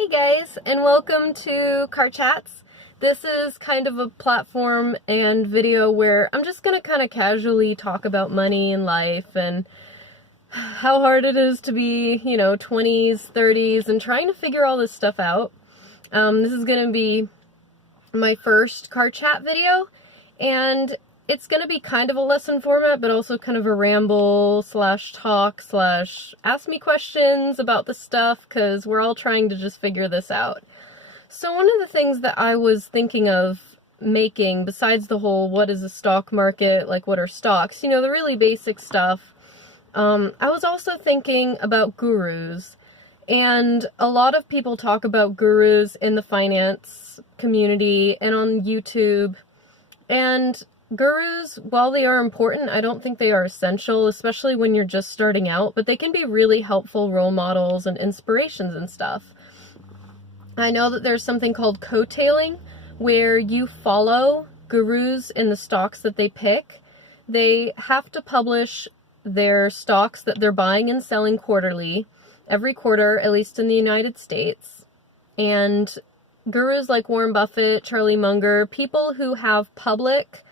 Hey guys, and welcome to Car Chats. This is kind of a platform and video where I'm just gonna kind of casually talk about money and life and how hard it is to be, 20s, 30s, and trying to figure all this stuff out. This is gonna be my first Car Chat video, and it's gonna be kind of a lesson format, but also kind of a ramble slash talk slash ask me questions about the stuff, because we're all trying to just figure this out. So one of the things that I was thinking of making, besides the whole what is a stock market, like what are stocks, the really basic stuff, I was also thinking about gurus. And a lot of people talk about gurus in the finance community and on YouTube. And gurus, while they are important, I don't think they are essential, especially when you're just starting out, but they can be really helpful role models and inspirations and stuff. I know that there's something called coattailing, where you follow gurus in the stocks that they pick. They have to publish their stocks that they're buying and selling quarterly, every quarter, at least in the United States. And gurus like Warren Buffett, Charlie Munger, people who have public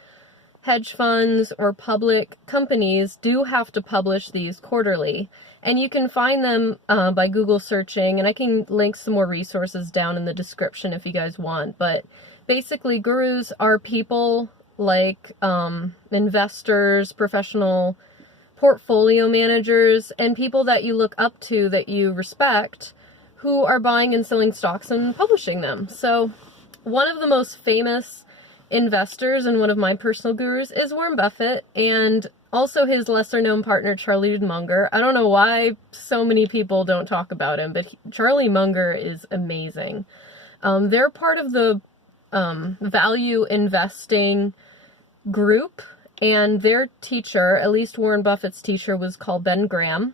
hedge funds or public companies do have to publish these quarterly. And you can find them by Google searching, and I can link some more resources down in the description if you guys want. But basically, gurus are people like investors, professional portfolio managers, and people that you look up to, that you respect, who are buying and selling stocks and publishing them. So one of the most famous investors and one of my personal gurus is Warren Buffett, and also his lesser known partner Charlie Munger. I don't know why so many people don't talk about him, but Charlie Munger is amazing. They're part of the value investing group, and their teacher, at least Warren Buffett's teacher, was called Ben Graham,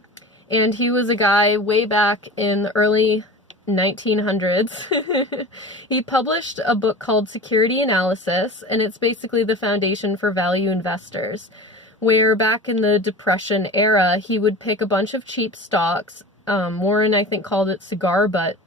and he was a guy way back in the early 1900s. He published a book called Security Analysis, and it's basically the foundation for value investors, where back in the Depression era, he would pick a bunch of cheap stocks. Warren, I think, called it cigar butt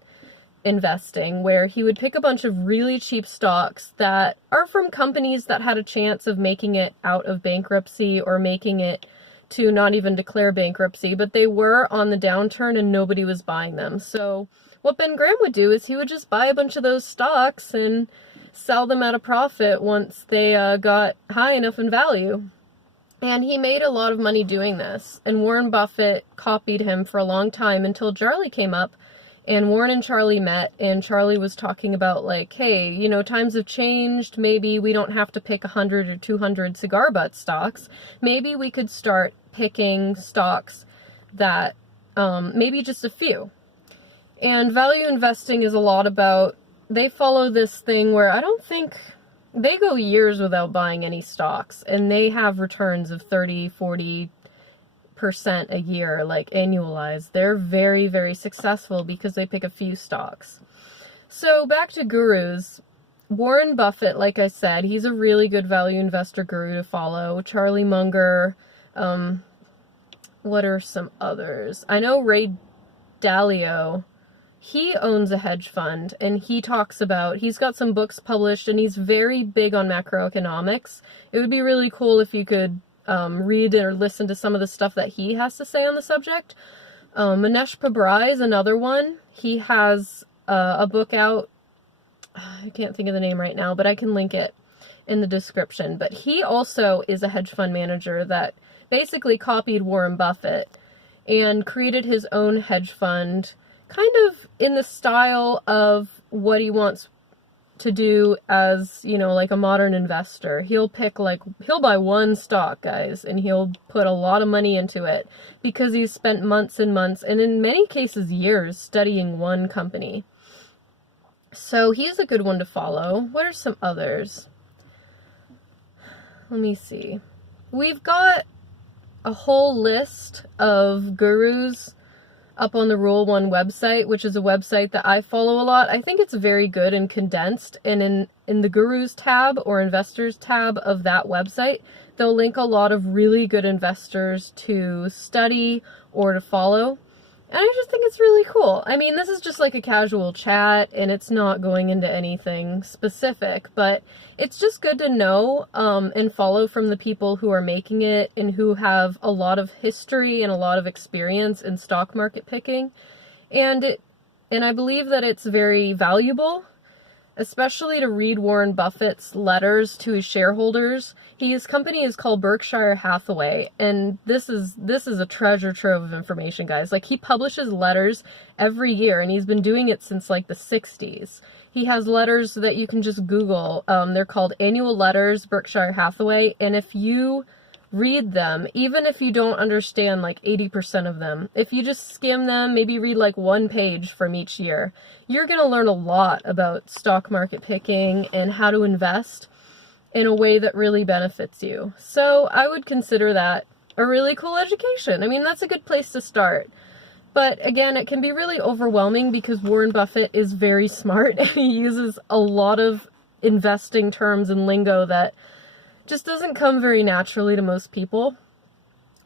investing, where he would pick a bunch of really cheap stocks that are from companies that had a chance of making it out of bankruptcy or making it to not even declare bankruptcy, but they were on the downturn and nobody was buying them. So what Ben Graham would do is he would just buy a bunch of those stocks and sell them at a profit once they got high enough in value. And he made a lot of money doing this. And Warren Buffett copied him for a long time until Charlie came up, and Warren and Charlie met, and Charlie was talking about, like, hey, times have changed. Maybe we don't have to pick 100 or 200 cigar butt stocks. Maybe we could start picking stocks that, maybe just a few. And value investing is a lot about, they follow this thing where I don't think, they go years without buying any stocks, and they have returns of 30, 40% a year, like annualized. They're very, very successful because they pick a few stocks. So back to gurus. Warren Buffett, like I said, he's a really good value investor guru to follow. Charlie Munger, what are some others? I know Ray Dalio, he owns a hedge fund, and he talks about, he's got some books published, and he's very big on macroeconomics. It would be really cool if you could read or listen to some of the stuff that he has to say on the subject. Mohnish Pabrai is another one. He has a book out. I can't think of the name right now, but I can link it in the description. But he also is a hedge fund manager that basically copied Warren Buffett and created his own hedge fund, kind of in the style of what he wants to do as, like a modern investor. He'll buy one stock, guys, and he'll put a lot of money into it because he's spent months and months, and in many cases years, studying one company. So he's a good one to follow. What are some others? Let me see. We've got a whole list of gurus up on the Rule 1 website, which is a website that I follow a lot. I think it's very good and condensed, and in the Gurus tab or Investors tab of that website, they'll link a lot of really good investors to study or to follow. And I just think it's really cool. I mean, this is just like a casual chat, and it's not going into anything specific, but it's just good to know and follow from the people who are making it and who have a lot of history and a lot of experience in stock market picking. And I believe that it's very valuable, especially to read Warren Buffett's letters to his shareholders. His company is called Berkshire Hathaway, and this is a treasure trove of information, guys. Like, he publishes letters every year, and he's been doing it since like the 60s. He has letters that you can just Google. They're called Annual Letters, Berkshire Hathaway, and if you read them, even if you don't understand like 80% of them, if you just skim them, maybe read like one page from each year, you're going to learn a lot about stock market picking and how to invest in a way that really benefits you. So I would consider that a really cool education. I mean, that's a good place to start. But again, it can be really overwhelming because Warren Buffett is very smart and he uses a lot of investing terms and lingo that just doesn't come very naturally to most people.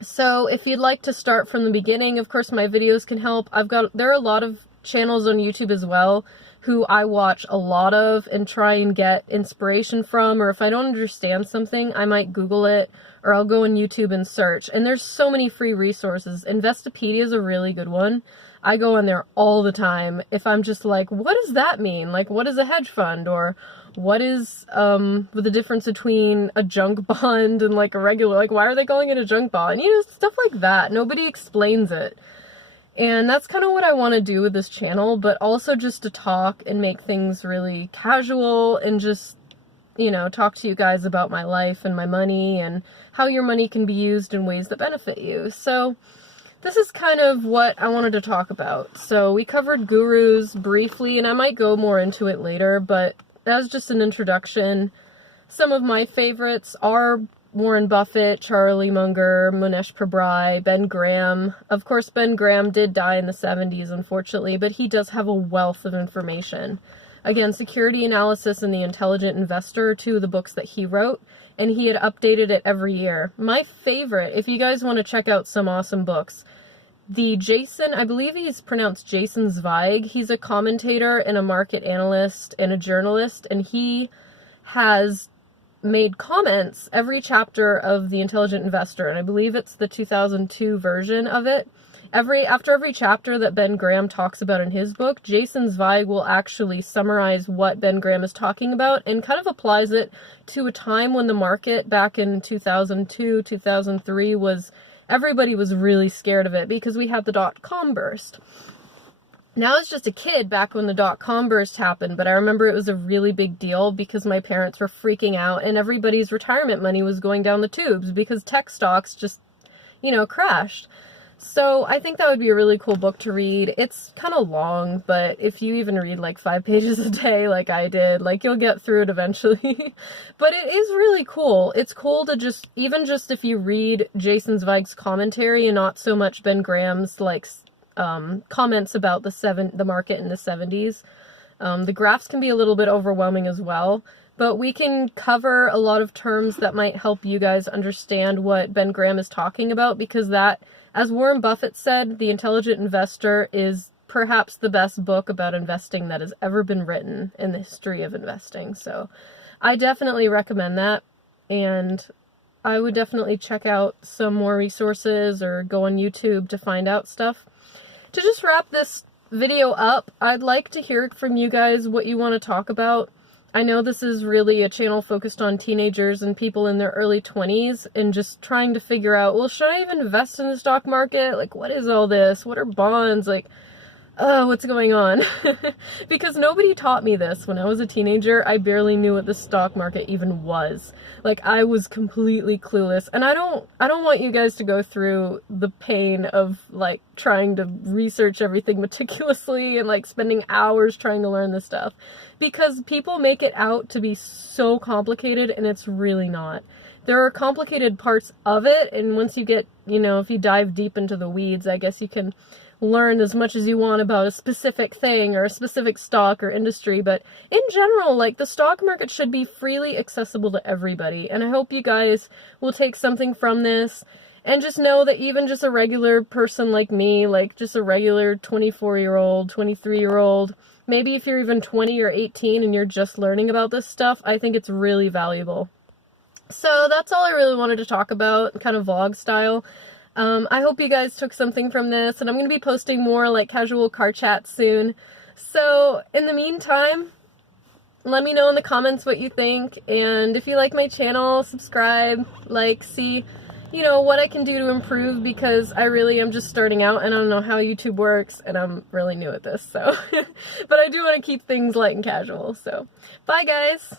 So if you'd like to start from the beginning, of course my videos can help. There are a lot of channels on YouTube as well who I watch a lot of and try and get inspiration from, or if I don't understand something, I might Google it, or I'll go on YouTube and search. And there's so many free resources. Investopedia is a really good one. I go on there all the time if I'm just like, what does that mean? Like, what is a hedge fund? Or what is the difference between a junk bond and like a regular, like why are they calling it a junk bond? You know, stuff like that. Nobody explains it. And that's kind of what I want to do with this channel, but also just to talk and make things really casual and just, you know, talk to you guys about my life and my money and how your money can be used in ways that benefit you. So this is kind of what I wanted to talk about. So we covered gurus briefly, and I might go more into it later, but as just an introduction, some of my favorites are Warren Buffett, Charlie Munger, Mohnish Pabrai, Ben Graham. Of course, Ben Graham did die in the 70s, unfortunately, but he does have a wealth of information. Again, Security Analysis and The Intelligent Investor are two of the books that he wrote, and he had updated it every year. My favorite, if you guys want to check out some awesome books, I believe he's pronounced Jason Zweig. He's a commentator and a market analyst and a journalist, and he has made comments every chapter of The Intelligent Investor, and I believe it's the 2002 version of it. After every chapter that Ben Graham talks about in his book, Jason Zweig will actually summarize what Ben Graham is talking about and kind of applies it to a time when the market back in 2002, 2003 everybody was really scared of it because we had the dot-com burst. Now, I was just a kid back when the dot-com burst happened, but I remember it was a really big deal because my parents were freaking out and everybody's retirement money was going down the tubes because tech stocks just, you know, crashed. So I think that would be a really cool book to read. It's kind of long, but if you even read like 5 pages a day like I did, like you'll get through it eventually. But it is really cool. It's cool to just if you read Jason Zweig's commentary and not so much Ben Graham's like comments about the market in the 70s. The graphs can be a little bit overwhelming as well, but we can cover a lot of terms that might help you guys understand what Ben Graham is talking about, because that, as Warren Buffett said, The Intelligent Investor is perhaps the best book about investing that has ever been written in the history of investing. So I definitely recommend that, and I would definitely check out some more resources or go on YouTube to find out stuff. To just wrap this video up, I'd like to hear from you guys what you want to talk about. I know this is really a channel focused on teenagers and people in their early 20s and just trying to figure out, well, should I even invest in the stock market? Like, what is all this? What are bonds? Like, what's going on? Because nobody taught me this. When I was a teenager, I barely knew what the stock market even was. Like, I was completely clueless, and I don't want you guys to go through the pain of like trying to research everything meticulously and like spending hours trying to learn this stuff, because people make it out to be so complicated, and it's really not. There are complicated parts of it, and once you get, you know, if you dive deep into the weeds, I guess you can learn as much as you want about a specific thing or a specific stock or industry, but in general, like, the stock market should be freely accessible to everybody, and I hope you guys will take something from this And just know that even just a regular person like me, like just a regular 24-year-old, 23-year-old, maybe if you're even 20 or 18 and you're just learning about this stuff, I think it's really valuable. So that's all I really wanted to talk about, kind of vlog style. I hope you guys took something from this, and I'm going to be posting more like casual car chats soon. So in the meantime, let me know in the comments what you think, and if you like my channel, subscribe, like, see, you know, what I can do to improve, because I really am just starting out and I don't know how YouTube works, and I'm really new at this, so. But I do want to keep things light and casual, so. Bye, guys!